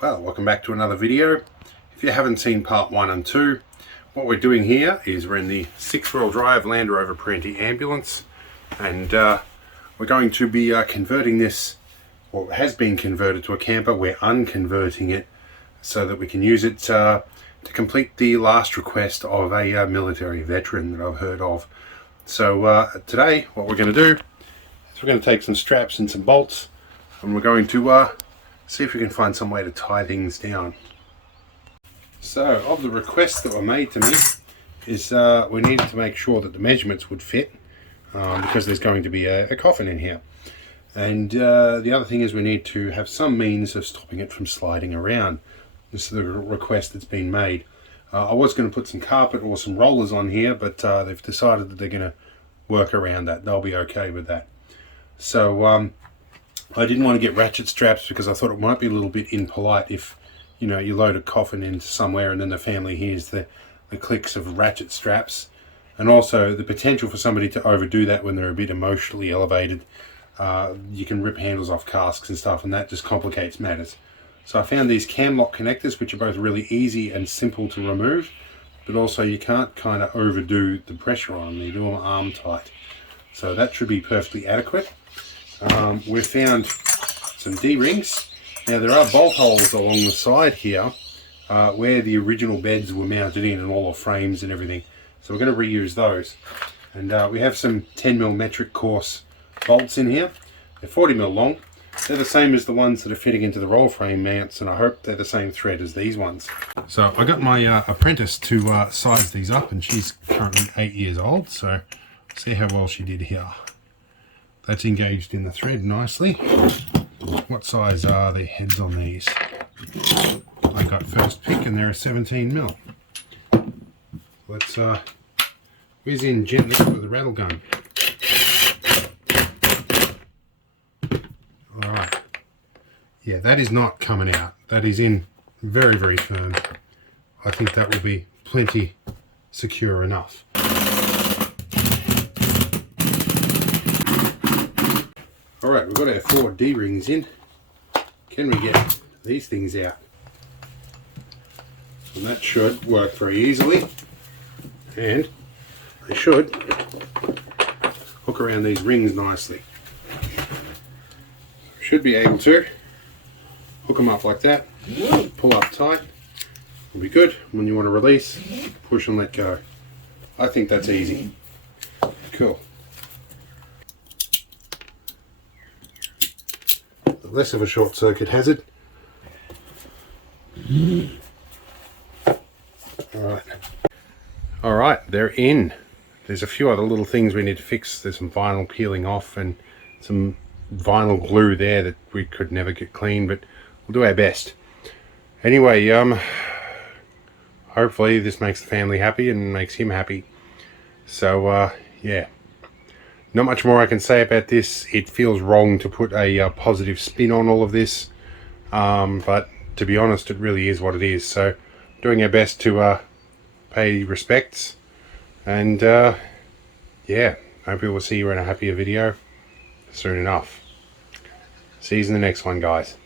Well, welcome back to another video. If you haven't seen part 1 and 2, what we're doing here is we're in the 6-wheel drive Land Rover Perenti ambulance, and we're going to be converting this, or it has been converted to a camper. We're unconverting it so that we can use it to complete the last request of a military veteran that I've heard of. So today what we're going to do is we're going to take some straps and some bolts, and we're going to see if we can find some way to tie things down. So, of the requests that were made to me, is we needed to make sure that the measurements would fit, because there's going to be a coffin in here. And the other thing is we need to have some means of stopping it from sliding around. This is the request that's been made. I was going to put some carpet or some rollers on here, but they've decided that they're going to work around that. They'll be okay with that. So, I didn't want to get ratchet straps because I thought it might be a little bit impolite if, you know, you load a coffin into somewhere and then the family hears the clicks of ratchet straps. And also the potential for somebody to overdo that when they're a bit emotionally elevated. You can rip handles off casks and stuff, and that just complicates matters. So I found these cam lock connectors, which are both really easy and simple to remove, but also you can't kind of overdo the pressure on them. You do them arm tight. So that should be perfectly adequate. We've found some D-rings. Now there are bolt holes along the side here where the original beds were mounted in, and all the frames and everything. So we're going to reuse those. And we have some 10mm metric course bolts in here. They're 40mm long. They're the same as the ones that are fitting into the roll frame mounts, and I hope they're the same thread as these ones. So I got my apprentice to size these up, and she's currently 8 years old, so see how well she did here. That's engaged in the thread nicely. What size are the heads on these? I got first pick, and they're a 17mm. Let's whiz in gently with a rattle gun. Alright. Yeah, that is not coming out. That is in very, very firm. I think that will be plenty secure enough. Alright, we've got our 4 D-rings in. Can we get these things out? And that should work very easily. And they should hook around these rings nicely. Should be able to hook them up like that, pull up tight, will be good. When you want to release, push and let go. I think that's easy. Cool. Less of a short circuit hazard. Alright, they're in. There's a few other little things we need to fix. There's some vinyl peeling off and some vinyl glue there that we could never get clean, but we'll do our best. Anyway, hopefully this makes the family happy and makes him happy. So, yeah. Not much more I can say about this. It feels wrong to put a positive spin on all of this, but to be honest, it really is what it is. So, doing our best to pay respects, and yeah, hopefully we'll see you in a happier video soon enough. See you in the next one, guys.